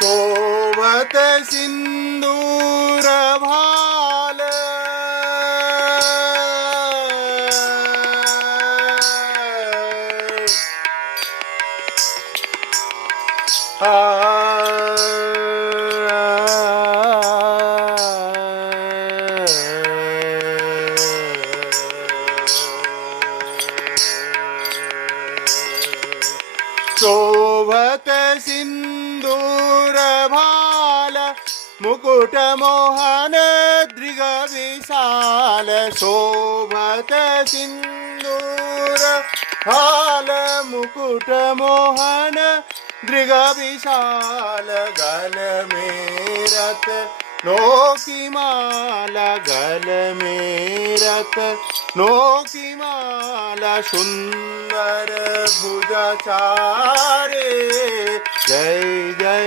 शोभत सिंदूर भाल शोभत सिंदूर भाल मुकुट मोहन दृग विशाल शोभत सिंदूर भाल मुकुट मोहन दृग विशाल गल में रत्नों की माला गल में रत्नों की माला सुंदर भुजा चारे जय जय।